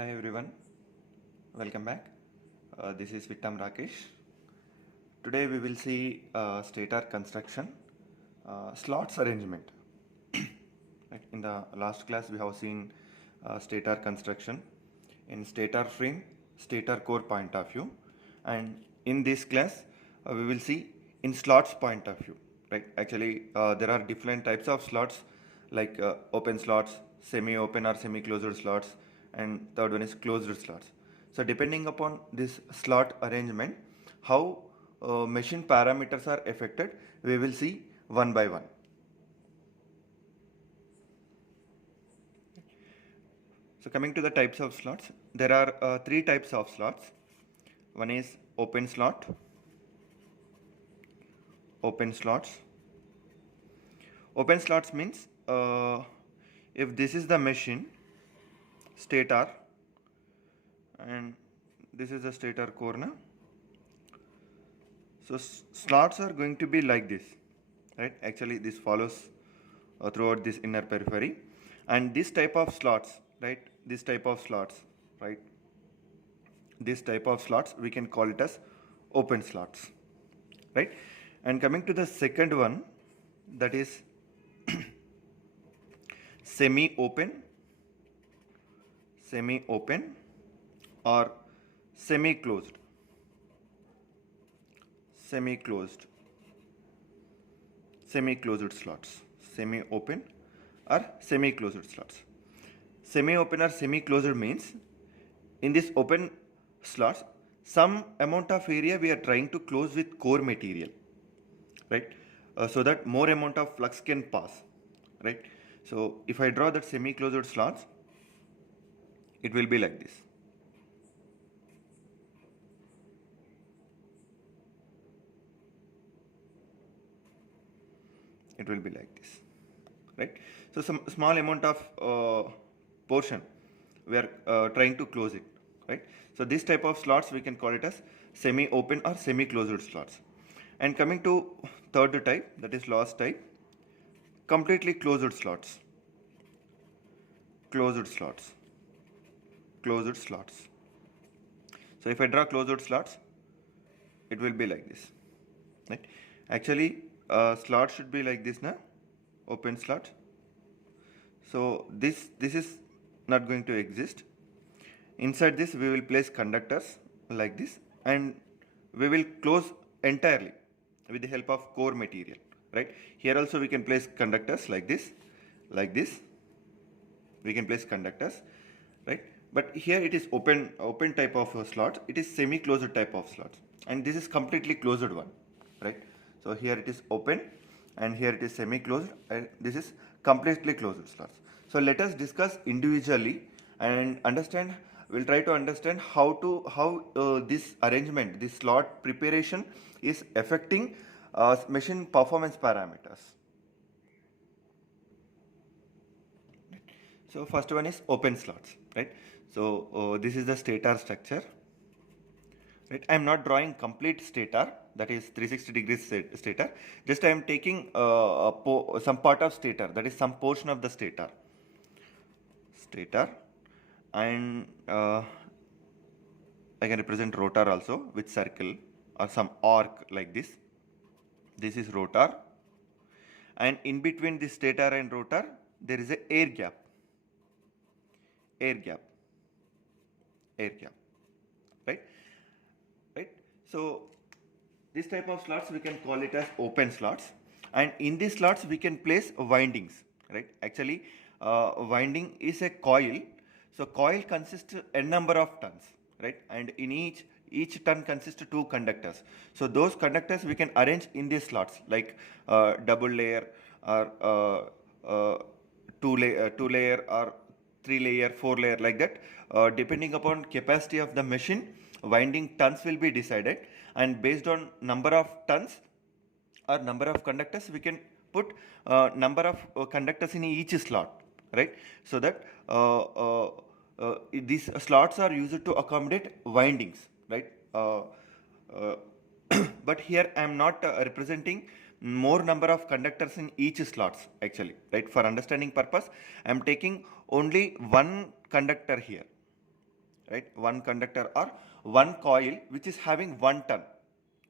Hi everyone, welcome back. This is Vittam Rakesh. Today we will see stator construction, slots arrangement. Like in the last class we have seen stator construction in stator frame, stator core point of view, and in this class we will see in slots point of view. Right? Actually, there are different types of slots like open slots, semi-open or semi-closed slots, and third one is closed slots. So depending upon this slot arrangement, how machine parameters are affected, we will see one by one. So coming to the types of slots, there are three types of slots. One is open slot, open slots. Open slots means if this is the machine stator and this is the stator core now. So slots are going to be like this, right? Actually this follows throughout this inner periphery, and this type of slots, right? This type of slots, right? This type of slots we can call it as open slots, right? And coming to the second one, that is semi-open, semi-open or semi-closed, semi-closed, semi-closed slots, semi-open or semi-closed slots. Semi-open or semi-closed means in this open slots, some amount of area we are trying to close with core material, right? So that more amount of flux can pass, right? So if I draw that semi-closed slots, it will be like this. It will be like this, right? So some small amount of portion we are trying to close it, right? So this type of slots we can call it as semi-open or semi-closed slots. And coming to third type, that is last type, completely closed slots, closed slots, closed slots. So if I draw closed slots, it will be like this, right? Actually, slot should be like this, na? Open slot. So this is not going to exist. Inside this we will place conductors like this, and we will close entirely with the help of core material, right? Here also we can place conductors like this, like this. We can place conductors, right? But here it is open type of slot. It is semi-closed type of slots, and this is completely closed one, right? So here it is open, and here it is semi-closed, and this is completely closed slots. So let us discuss individually and understand. We'll try to understand how this arrangement, this slot preparation is affecting machine performance parameters. So first one is open slots, right? So this is the stator structure, right? I am not drawing complete stator, that is 360 degrees stator. Just I am taking some part of stator, that is some portion of the stator, and I can represent rotor also with circle or some arc like this. This is rotor, and in between this stator and rotor there is a air gap, right? So this type of slots we can call it as open slots, and in these slots we can place windings, right? Actually, winding is a coil. So coil consists a number of turns, right? And in each turn consists of two conductors. So those conductors we can arrange in these slots like double layer or two layer or 3 layer, 4 layer, like that. Depending upon capacity of the machine, winding turns will be decided, and based on number of turns or number of conductors, we can put number of conductors in each slot, right? So that these slots are used to accommodate windings, right? But here I am not representing more number of conductors in each slots, actually, right? For understanding purpose, I am taking only one conductor here, right? One conductor or one coil which is having 1 ton.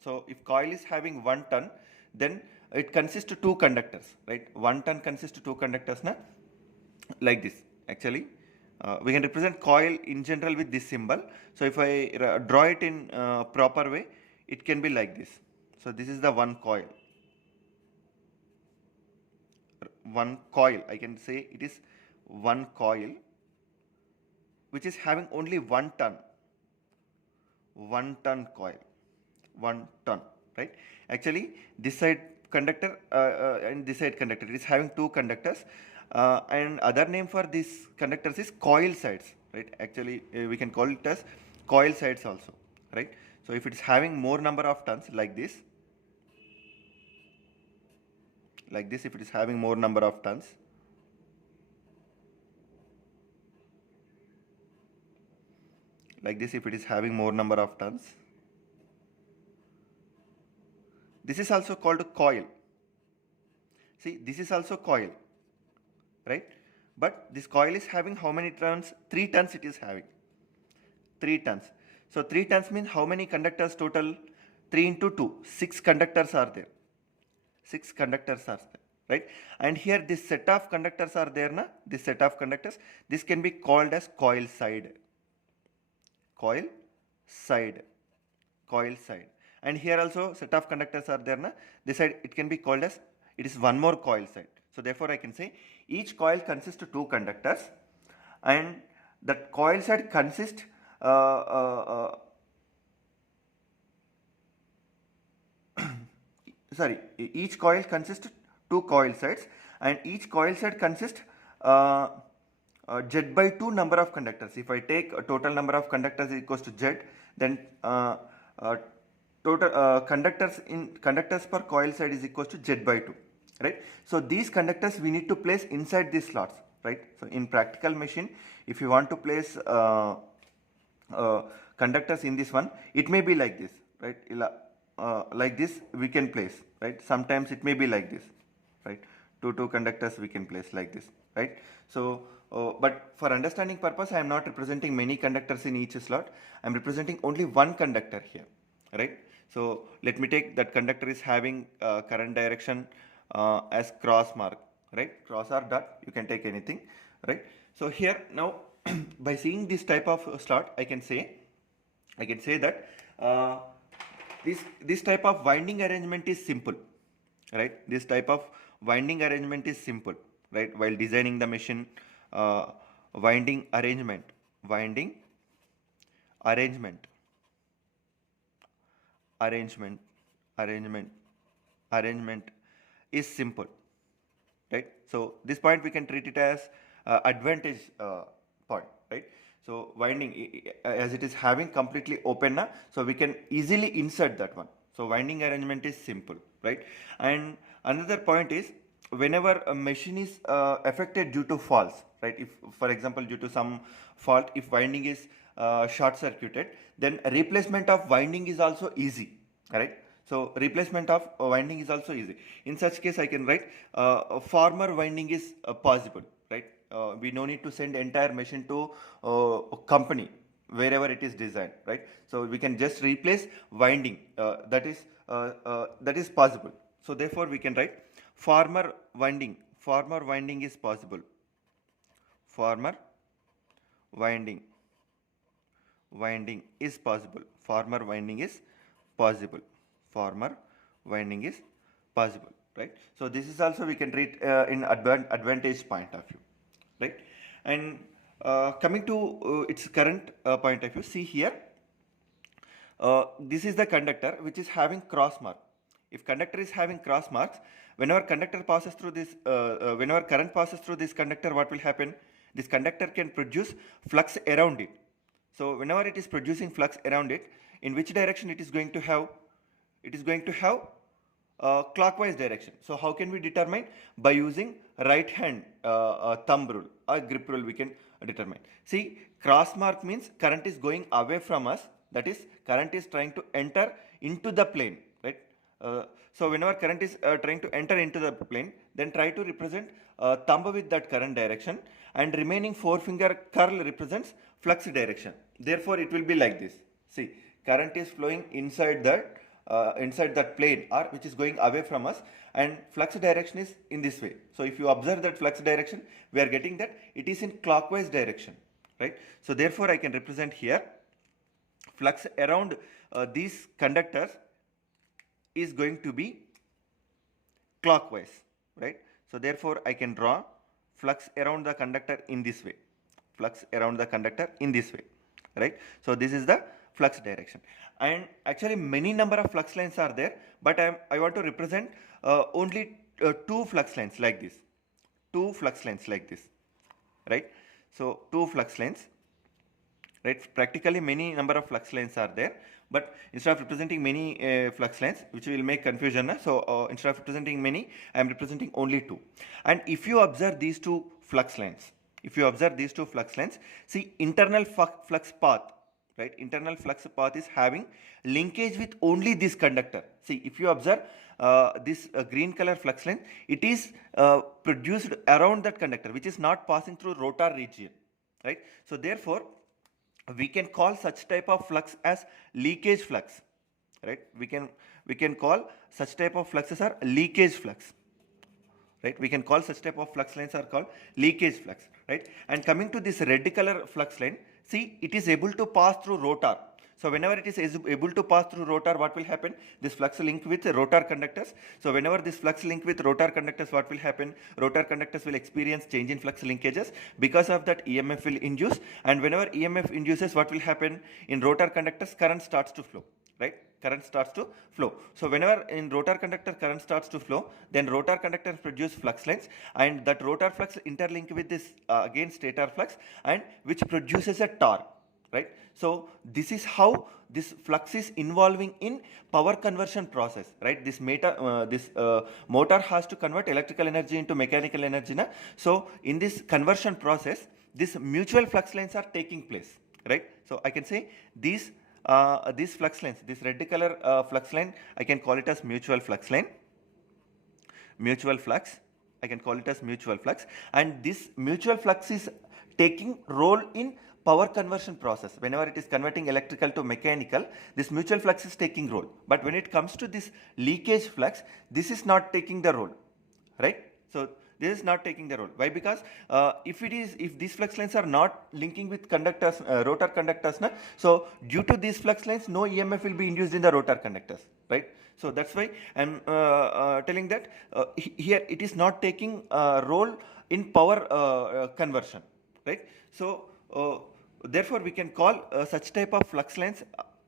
So if coil is having 1 ton, then it consists of two conductors, right? 1 ton consists of two conductors, na? Like this. Actually, we can represent coil in general with this symbol. So if I draw it in proper way, it can be like this. So this is the one coil. One coil, I can say it is one coil which is having only 1 ton. 1 ton coil. 1 ton, right? Actually, this side conductor and this side conductor, it is having two conductors, and other name for these conductors is coil sides, right? Actually, we can call it as coil sides also, right? So if it is having more number of tons like this, if it is having more number of tons, like this, if it is having more number of tons, this is also called a coil. See, this is also coil, right? But this coil is having how many tons? 3 tons it is having. 3 tons. So 3 tons means how many conductors total? 3 into 2. 6 conductors are there. 6 conductors are there, right? And here this set of conductors are there, na? This set of conductors. This can be called as coil side. Coil side. Coil side. And here also set of conductors are there, na? This side it can be called as, it is one more coil side. So therefore I can say each coil consists of two conductors, and that coil side consists each coil consists of two coil sides, and each coil side consists Z by 2 number of conductors. If I take a total number of conductors is equals to Z, then total conductors per coil side is equals to Z by 2, right? So these conductors we need to place inside these slots, right? So in practical machine, if you want to place conductors in this one, it may be like this, right? Like this we can place, right? Sometimes it may be like this, right? Two conductors we can place like this, right? So but for understanding purpose, I am not representing many conductors in each slot. I am representing only one conductor here, right? So let me take that conductor is having current direction as cross mark, right? Cross or dot, you can take anything, right? So here now by seeing this type of slot, I can say that this type of winding arrangement is simple, right? This type of winding arrangement is simple, right? While designing the machine, winding arrangement is simple, right? So this point we can treat it as advantage point, right? So winding, as it is having completely open, na, so we can easily insert that one. So winding arrangement is simple, right? And another point is, whenever a machine is affected due to faults, right? If for example due to some fault, if winding is short circuited, then replacement of winding is also easy, right? So replacement of winding is also easy. In such case, I can write former winding is possible, right? We no need to send entire machine to a company wherever it is designed, right? So we can just replace winding. That is possible. So therefore, we can write former winding is possible. Former winding is possible. Former winding is possible. Former winding is possible, right? So this is also we can treat in advantage point of view, right? And coming to its current point of view, see here, this is the conductor which is having cross mark. If conductor is having cross marks, whenever conductor passes through this, whenever current passes through this conductor, what will happen? This conductor can produce flux around it. So whenever it is producing flux around it, in which direction it is going to have? It is going to have clockwise direction. So how can we determine? By using right hand thumb rule or grip rule we can determine. See, cross mark means current is going away from us, that is current is trying to enter into the plane, right? So whenever current is trying to enter into the plane, then try to represent thumb with that current direction, and remaining forefinger curl represents flux direction. Therefore, it will be like this. See, current is flowing inside that plane or which is going away from us, and flux direction is in this way. So if you observe that flux direction, we are getting that it is in clockwise direction, right? So therefore I can represent here flux around these conductors is going to be clockwise, right? So therefore I can draw flux around the conductor in this way, flux around the conductor in this way, right? So this is the flux direction, and actually many number of flux lines are there, but I want to represent only two flux lines like this, two flux lines like this, right? So two flux lines, right? Practically many number of flux lines are there, but instead of representing many flux lines, which will make confusion, so instead of representing many, I am representing only two. And if you observe these two flux lines, see internal flux path, right? Internal flux path is having linkage with only this conductor. See, if you observe this green color flux line, it is produced around that conductor, which is not passing through rotor region, right? So therefore we can call such type of flux as leakage flux, right? We can call such type of fluxes are leakage flux, right? We can call such type of flux lines are called leakage flux, right? And coming to this red color flux line, see, it is able to pass through rotor. So whenever it is able to pass through rotor, what will happen? This flux link with rotor conductors. So whenever this flux link with rotor conductors, what will happen? Rotor conductors will experience change in flux linkages. Because of that, EMF will induce, and whenever EMF induces, what will happen? In rotor conductors, current starts to flow, right? Current starts to flow. So whenever in rotor conductor current starts to flow, then rotor conductors produce flux lines, and that rotor flux interlink with this again stator flux, and which produces a torque, right? So this is how this flux is involving in power conversion process, right? This motor has to convert electrical energy into mechanical energy. So in this conversion process, these mutual flux lines are taking place, right? So I can say these flux lines, this red color flux line, I can call it as mutual flux line, mutual flux, I can call it as mutual flux, and this mutual flux is taking role in power conversion process. Whenever it is converting electrical to mechanical, this mutual flux is taking role. But when it comes to this leakage flux, this is not taking the role, right? So this is not taking the role. Why? Because if these flux lines are not linking with conductors, rotor conductors, so due to these flux lines, no EMF will be induced in the rotor conductors, right? So that's why I'm telling that here it is not taking role in power conversion, right? So therefore we can call such type of flux lines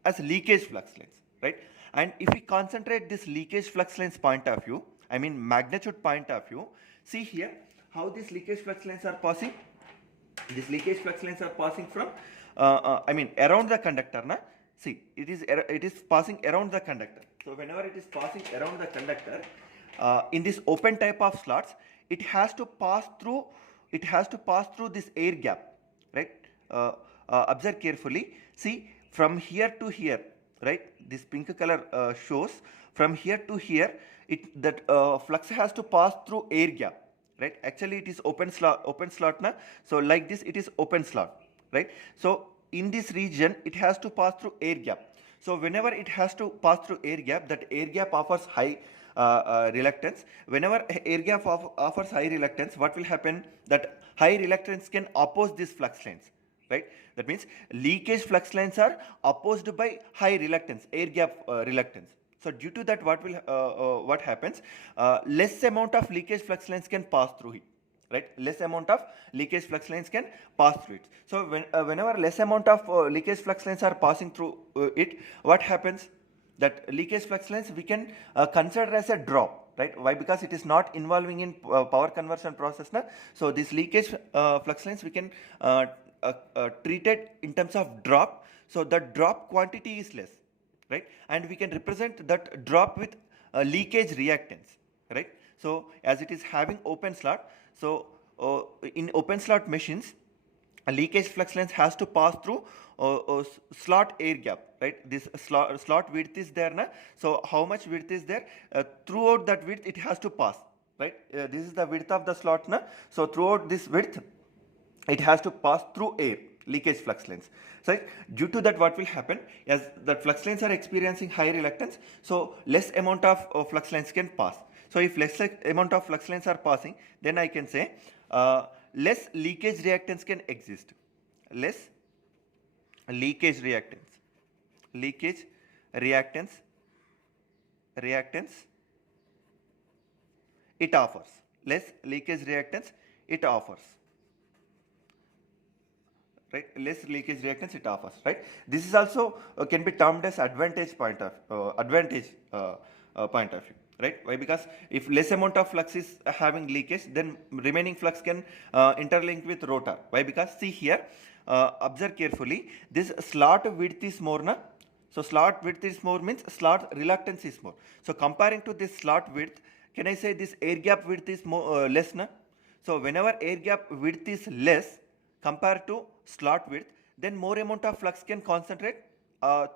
as leakage flux lines, right? And if we concentrate this leakage flux lines point of view, I mean magnitude point of view, see here how these leakage flux lines are passing. These leakage flux lines are passing from I mean around the conductor. See, it is passing around the conductor. So whenever it is passing around the conductor, in this open type of slots, it has to pass through this air gap, right? Observe carefully. See, from here to here, right? This pink color shows from here to here, that flux has to pass through air gap, right? Actually, it is open slot. So like this, it is open slot, right? So in this region, it has to pass through air gap. So whenever it has to pass through air gap, that air gap offers high reluctance. Whenever air gap offers high reluctance, what will happen? That high reluctance can oppose these flux lines, right? That means leakage flux lines are opposed by high reluctance, air gap reluctance. So due to that, what happens? Less amount of leakage flux lines can pass through it, right? Less amount of leakage flux lines can pass through it. So whenever less amount of leakage flux lines are passing through it, what happens? That leakage flux lines we can consider as a drop, right? Why? Because it is not involving in power conversion process. So this leakage flux lines we can treat it in terms of drop. So the drop quantity is less, right? And we can represent that drop with leakage reactance, right? So as it is having open slot, so in open slot machines, a leakage flux lines has to pass through slot air gap, right? This slot width is there, so how much width is there? Throughout that width it has to pass, right? This is the width of the slot, so throughout this width it has to pass through air, leakage flux lines. So due to that, what will happen as the flux lines are experiencing high reluctance, so less amount of flux lines can pass. So if less amount of flux lines are passing, then I can say less leakage reactance can exist. Less leakage reactance. Leakage reactance it offers. Less leakage reactance it offers. Right, less leakage reactance it offers. Right, this is also can be termed as advantage point of view. Right, why? Because if less amount of flux is having leakage, then remaining flux can interlink with rotor. Why? Because see here, observe carefully, this slot width is more, na? So slot width is more means slot reluctance is more. So comparing to this slot width, can I say this air gap width is more less, na? So whenever air gap width is less compared to slot width, then more amount of flux can concentrate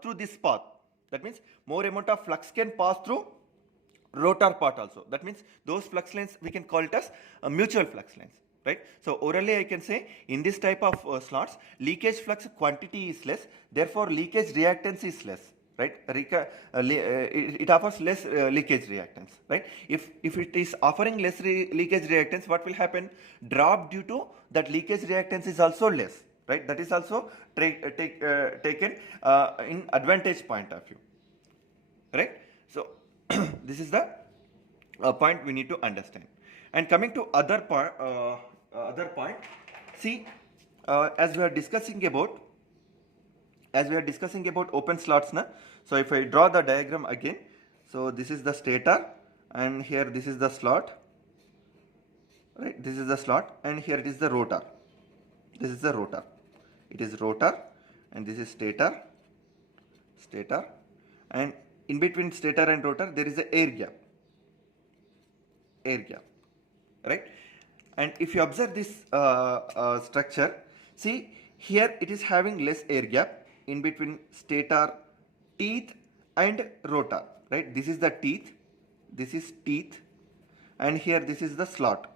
through this path. That means more amount of flux can pass through rotor part also. That means those flux lines we can call it as mutual flux lines. Right? So orally I can say in this type of slots, leakage flux quantity is less, therefore leakage reactance is less. Right? It offers less leakage reactance. Right? If it is offering less leakage reactance, what will happen? Drop due to that leakage reactance is also less. Right? That is also taken in advantage point of view. Right? So this is the point we need to understand. And coming to other point, see, as we are discussing about open slots, na? So if I draw the diagram again, so this is the stator, and here this is the slot, right? This is the slot, and here it is the rotor. This is the rotor. It is rotor, and this is stator, and in between stator and rotor there is a air gap, right? And if you observe this structure, see here it is having less air gap in between stator teeth and rotor, right? This is the teeth, and here this is the slot,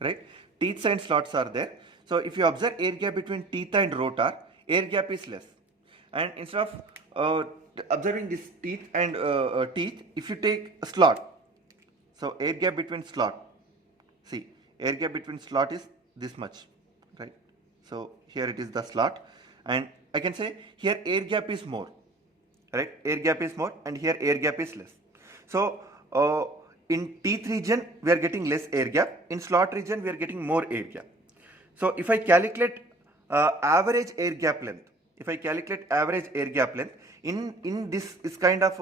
right? Teeths and slots are there. So if you observe air gap between teeth and rotor, air gap is less. And instead of observing this teeth and teeth, if you take a slot, so air gap between slot, see, air gap between slot is this much, right? So here it is the slot, and I can say here air gap is more, right? Air gap is more, and here air gap is less. So in teeth region we are getting less air gap, in slot region we are getting more air gap. So if I calculate average air gap length, in this kind of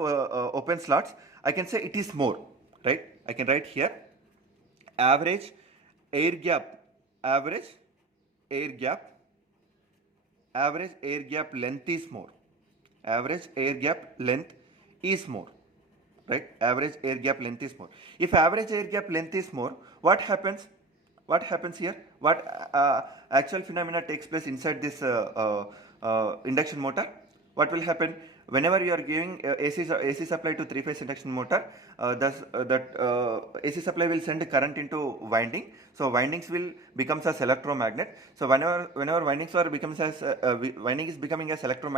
open slots, I can say it is more, right? I can write here average air gap length is more. Average air gap length is more, right? Average air gap length is more. If average air gap length is more, what happens? Here? What actual phenomena takes place inside this induction motor? What will happen? Whenever you are giving AC supply to three-phase induction motor, that AC supply will send current into winding. So windings will becomes as electromagnet. So whenever windings are becomes as winding is becoming as electromagnet,